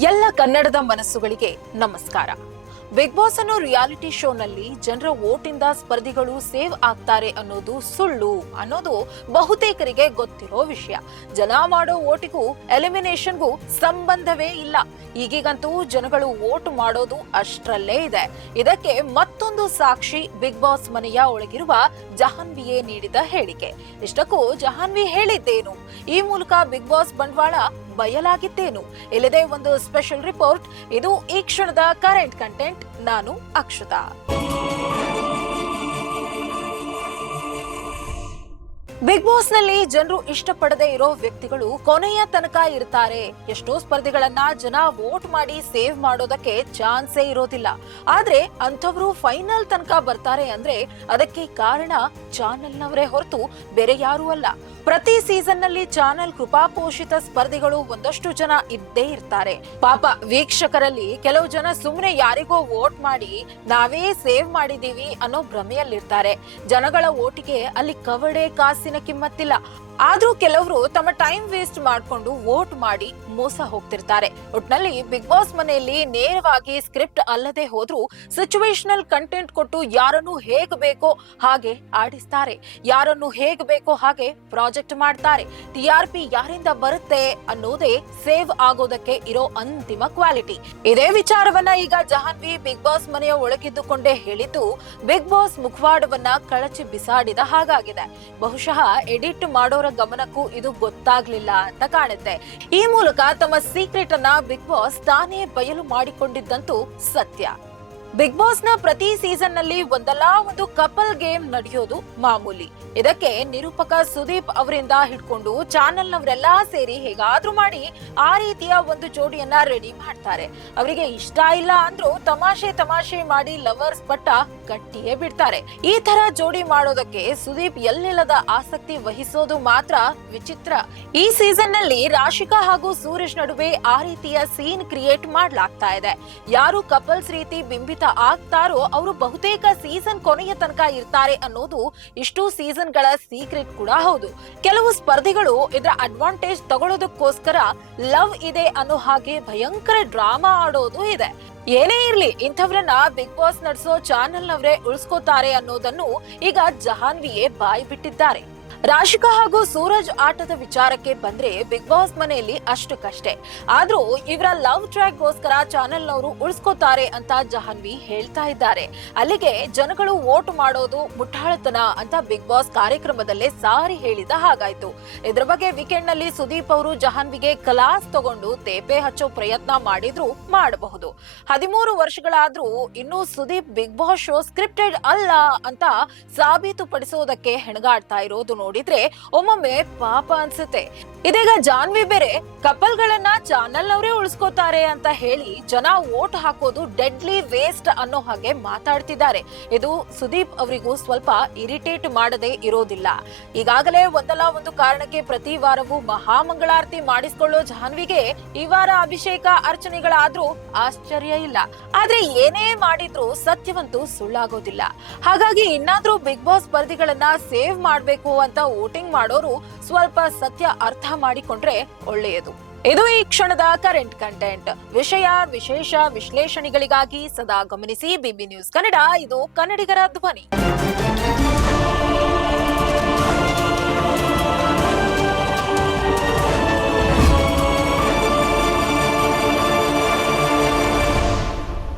ಎಲ್ಲ ಕನ್ನಡದ ಮನಸ್ಸುಗಳಿಗೆ ನಮಸ್ಕಾರ. ಬಿಗ್ ಬಾಸ್ ಅನ್ನೋ ರಿಯಾಲಿಟಿ ಶೋನಲ್ಲಿ ಜನರ ವೋಟಿಂದ ಸ್ಪರ್ಧಿಗಳು ಸೇವ್ ಆಗ್ತಾರೆ ಅನ್ನೋದು ಸುಳ್ಳು ಅನ್ನೋದು ಬಹುತೇಕರಿಗೆ ಗೊತ್ತಿರೋ ವಿಷಯ. ಜನ ಮಾಡೋ ಓಟಿಗೂ ಎಲಿಮಿನೇಷನ್ಗೂ ಸಂಬಂಧವೇ ಇಲ್ಲ. ಈಗೀಗಂತೂ ಜನಗಳು ವೋಟ್ ಮಾಡೋದು ಅಷ್ಟರಲ್ಲೇ ಇದೆ. ಇದಕ್ಕೆ ಮತ್ತೊಂದು ಸಾಕ್ಷಿ ಬಿಗ್ ಬಾಸ್ ಮನೆಯ ಒಳಗಿರುವ ಜಹಾನ್ವಿಯೇ ನೀಡಿದ ಹೇಳಿಕೆ. ಇಷ್ಟಕ್ಕೂ ಜಹಾನ್ವಿ ಹೇಳಿದ್ದೇನು? ಈ ಮೂಲಕ ಬಿಗ್ ಬಾಸ್ ಬಂಡವಾಳ ಬಯಲಾಗಿದ್ದೇನು ಇಲ್ಲದೆ ಒಂದು ಸ್ಪೆಷಲ್ ರಿಪೋರ್ಟ್ ಇದು ಈ ಕ್ಷಣದ ಕರೆಂಟ್ ಕಂಟೆಂಟ್ ನಾನು ಅಕ್ಷತಾ. ಬಿಗ್ ಬಾಸ್ನಲ್ಲಿ ಜನರು ಇಷ್ಟಪಡದೇ ಇರೋ ವ್ಯಕ್ತಿಗಳು ಕೊನೆಯ ತನಕ ಇರ್ತಾರೆ. ಎಷ್ಟೋ ಸ್ಪರ್ಧಿಗಳನ್ನ ಜನ ವೋಟ್ ಮಾಡಿ ಸೇವ್ ಮಾಡೋದಕ್ಕೆ ಚಾನ್ಸೇ ಇರೋದಿಲ್ಲ. ಆದ್ರೆ ಅಂಥವ್ರು ಫೈನಲ್ ತನಕ ಬರ್ತಾರೆ ಅಂದ್ರೆ ಅದಕ್ಕೆ ಕಾರಣ ಚಾನೆಲ್ನವರೇ ಹೊರತು ಬೇರೆ ಯಾರೂ ಅಲ್ಲ. ಪ್ರತಿ ಸೀಸನ್ನಲ್ಲಿ ಚಾನೆಲ್ ಕೃಪಾಪೋಷಿತ ಸ್ಪರ್ಧಿಗಳು ಒಂದಷ್ಟು ಜನ ಇದ್ದೇ ಇರ್ತಾರೆ. ಪಾಪ ವೀಕ್ಷಕರಲ್ಲಿ ಕೆಲವು ಜನ ಸುಮ್ಮನೆ ಯಾರಿಗೋ ವೋಟ್ ಮಾಡಿ ನಾವೇ ಸೇವ್ ಮಾಡಿದೀವಿ ಅನ್ನೋ ಭ್ರಮೆಯಲ್ಲಿರ್ತಾರೆ. ಜನಗಳ ಓಟಿಗೆ ಅಲ್ಲಿ ಕವಡೆ ಕಾಸಿನ ಕಿಮ್ಮತ್ತಿಲ್ಲ. ಆದ್ರೂ ಕೆಲವರು ತಮ್ಮ ಟೈಮ್ ವೇಸ್ಟ್ ಮಾಡ್ಕೊಂಡು ವೋಟ್ ಮಾಡಿ ಮೋಸ ಹೋಗ್ತಿರ್ತಾರೆ. ಒಟ್ನಲ್ಲಿ ಬಿಗ್ ಬಾಸ್ ಮನೆಯಲ್ಲಿ ನೇರವಾಗಿ ಸ್ಕ್ರಿಪ್ಟ್ ಅಲ್ಲದೆ ಹೋದ್ರೂ ಸಿಚುವೇಶನಲ್ ಕಂಟೆಂಟ್ ಕೊಟ್ಟು ಯಾರನ್ನು ಹೇಗ್ ಬೇಕೋ ಹಾಗೆ ಆಡಿಸ್ತಾರೆ. ಯಾರನ್ನು ಹೇಗ್ ಬೇಕೋ ಹಾಗೆ ಪ್ರಾಜೆಕ್ಟ್ ಮಾಡ್ತಾರೆ. ಟಿಆರ್ ಪಿ ಯಾರಿಂದ ಬರುತ್ತೆ ಅನ್ನೋದೇ ಸೇವ್ ಆಗೋದಕ್ಕೆ ಇರೋ ಅಂತಿಮ ಕ್ವಾಲಿಟಿ ಇದೇ ವಿಚಾರವನ್ನ ಈಗ ಜಹಾನ್ವಿ ಬಿಗ್ ಬಾಸ್ ಮನೆಯ ಒಳಗಿದ್ದುಕೊಂಡೇ ಹೇಳಿದ್ದು ಬಿಗ್ ಬಾಸ್ ಮುಖವಾಡವನ್ನ ಕಳಚಿ ಬಿಸಾಡಿದ ಹಾಗಾಗಿದೆ. ಬಹುಶಃ ಎಡಿಟ್ ಮಾಡೋರ ಗಮನಕ್ಕೂ ಇದು ಗೊತ್ತಾಗ್ಲಿಲ್ಲ ಅಂತ ಕಾಣುತ್ತೆ. ಈ ಮೂಲಕ ತಮ್ಮ ಸೀಕ್ರೆಟ್ ಅನ್ನ ಬಿಗ್ ಬಾಸ್ ತಾನೇ ಬಯಲು ಮಾಡಿಕೊಂಡಿದ್ದಂತೂ ಸತ್ಯ. ಬಿಗ್ ಬಾಸ್ನ ಪ್ರತಿ ಸೀಸನ್ನಲ್ಲಿ ಒಂದಲ್ಲ, ಒಂದು ಕಪಲ್ ಗೇಮ್ ನಡೆಯೋದು ಮಾಮೂಲಿ. ಇದಕ್ಕೆ ನಿರೂಪಕ ಸುದೀಪ್ ಅವರಿಂದ ಹಿಡ್ಕೊಂಡು ಚಾನೆಲ್ ನವರೆಲ್ಲಾ ಸೇರಿ ಹೇಗಾದ್ರೂ ಮಾಡಿ ಆ ರೀತಿಯ ಒಂದು ಜೋಡಿಯನ್ನ ರೆಡಿ ಮಾಡ್ತಾರೆ. ಅವರಿಗೆ ಇಷ್ಟ ಇಲ್ಲ ಅಂದ್ರೂ ತಮಾಷೆ ತಮಾಷೆ ಮಾಡಿ ಲವರ್ಸ್ ಪಟ್ಟ ಕಟ್ಟಿಯೇ ಬಿಡ್ತಾರೆ. ಈ ತರ ಜೋಡಿ ಮಾಡೋದಕ್ಕೆ ಸುದೀಪ್ ಎಲ್ಲಿಲ್ಲದ ಆಸಕ್ತಿ ವಹಿಸೋದು ಮಾತ್ರ ವಿಚಿತ್ರ. ಈ ಸೀಸನ್ನಲ್ಲಿ ರಾಶಿಕಾ ಹಾಗೂ ಸೂರಜ್ ನಡುವೆ ಆ ರೀತಿಯ ಸೀನ್ ಕ್ರಿಯೇಟ್ ಮಾಡ್ಲಾಗ್ತಾ ಇದೆ. ಯಾರು ಕಪಲ್ಸ್ ರೀತಿ ಬಿಂಬಿತ ಆಗ್ತಾರೋ ಅವರು ಬಹುತೇಕ ಸೀಸನ್ ಕೊನೆಯ ತನಕ ಇರ್ತಾರೆ ಅನ್ನೋದು ಇಷ್ಟು ಸೀಸನ್ಗಳ ಸೀಕ್ರೆಟ್ ಕೂಡ ಹೌದು. ಕೆಲವು ಸ್ಪರ್ಧಿಗಳು ಇದರ ಅಡ್ವಾಂಟೇಜ್ ತಗೊಳ್ಳೋದಕ್ಕೋಸ್ಕರ ಲವ್ ಇದೆ ಅನ್ನೋ ಹಾಗೆ ಭಯಂಕರ ಡ್ರಾಮಾ ಆಡೋದು ಇದೆ. ಏನೇ ಇರ್ಲಿ ಇಂಥವ್ರನ್ನ ಬಿಗ್ ಬಾಸ್ ನಡೆಸೋ ಚಾನೆಲ್ ನವರೇ ಉಳಿಸ್ಕೋತಾರೆ ಅನ್ನೋದನ್ನು ಈಗ ಜಹಾನ್ವಿಯೇ ಬಾಯಿ ಬಿಟ್ಟಿದ್ದಾರೆ ರಾಶಿಕಾ ಹಾಗೂ ಸೂರಜ್ ಆಟದ ವಿಚಾರಕ್ಕೆ ಬಂದ್ರೆ ಬಿಗ್ ಬಾಸ್ ಮನೆಯಲ್ಲಿ ಅಷ್ಟಕ್ಕಷ್ಟೇ. ಆದ್ರೂ ಇವರ ಲವ್ ಟ್ರ್ಯಾಕ್ ಗೋಸ್ಕರ ಚಾನೆಲ್ ನವರು ಉಳಿಸ್ಕೋತಾರೆ ಅಂತ ಜಹನ್ವಿ ಹೇಳ್ತಾ ಇದ್ದಾರೆ. ಅಲ್ಲಿಗೆ ಜನಗಳು ವೋಟ್ ಮಾಡೋದು ಮುಟ್ಟಾಳತನ ಅಂತ ಬಿಗ್ ಬಾಸ್ ಕಾರ್ಯಕ್ರಮದಲ್ಲೇ ಸಾರಿ ಹೇಳಿದ ಹಾಗಾಯ್ತು. ಇದ್ರ ಬಗ್ಗೆ ವೀಕೆಂಡ್ನಲ್ಲಿ ಸುದೀಪ್ ಅವರು ಜಹನ್ವಿಗೆ ಕ್ಲಾಸ್ ತಗೊಂಡು ತೇಪೆ ಹಚ್ಚೋ ಪ್ರಯತ್ನ ಮಾಡಿದ್ರು ಮಾಡಬಹುದು. ಹದಿಮೂರು ವರ್ಷಗಳಾದ್ರೂ ಇನ್ನೂ Sudeep big boss show scripted ಅಲ್ಲ ಅಂತ ಸಾಬೀತುಪಡಿಸೋದಕ್ಕೆ ಹೆಣಗಾಡ್ತಾ ಇರೋದು ನೋಡಿದ್ರೆ ಒಮ್ಮೊಮ್ಮೆ ಪಾಪ ಅನ್ಸುತ್ತೆ. ಇದೀಗ ಜಾನ್ವಿ ಬೇರೆ ಕಪಲ್ ಗಳನ್ನ ಚಾನಲ್ ನವರೇ ಉಳಿಸ್ಕೋತಾರೆ ಅಂತ ಹೇಳಿ ಜನ ವೋಟ್ ಹಾಕೋದು ಡೆಡ್ಲಿ ವೇಸ್ಟ್ ಅನ್ನೋ ಹಾಗೆ ಮಾತಾಡ್ತಿದ್ದಾರೆ. ಇದು ಸುದೀಪ್ ಅವರಿಗೂ ಸ್ವಲ್ಪ ಇರಿಟೇಟ್ ಮಾಡದೆ ಇರೋದಿಲ್ಲ. ಈಗಾಗಲೇ ಒಂದಲ್ಲ ಒಂದು ಕಾರಣಕ್ಕೆ ಪ್ರತಿ ವಾರವೂ ಮಹಾಮಂಗಳಾರತಿ ಮಾಡಿಸ್ಕೊಳ್ಳೋ ಜಾನ್ವಿಗೆ ಈ ವಾರ ಅಭಿಷೇಕ ಅರ್ಚನೆಗಳಾದ್ರೂ ಆಶ್ಚರ್ಯ ಇಲ್ಲ. ಆದ್ರೆ ಏನೇ ಮಾಡಿದ್ರು ಸತ್ಯವಂತೂ ಸುಳ್ಳಾಗೋದಿಲ್ಲ. ಹಾಗಾಗಿ ಇನ್ನಾದ್ರೂ ಬಿಗ್ ಬಾಸ್ ಸ್ಪರ್ಧಿಗಳನ್ನ ಸೇವ್ ಮಾಡ್ಬೇಕು ಅಂತ ವೋಟಿಂಗ್ ಮಾಡೋರು ಸ್ವಲ್ಪ ಸತ್ಯ ಅರ್ಥ ಮಾಡಿಕೊಂಡ್ರೆ ಒಳ್ಳೆಯದು. ಇದು ಈ ಕ್ಷಣದ ಕರೆಂಟ್ ಕಂಟೆಂಟ್ ವಿಷಯ, ವಿಶೇಷ ವಿಶ್ಲೇಷಣೆಗಳಿಗಾಗಿ ಸದಾ ಗಮನಿಸಿ ಬಿಬಿ ನ್ಯೂಸ್ ಕನ್ನಡ, ಇದು ಕನ್ನಡಿಗರ ಧ್ವನಿ.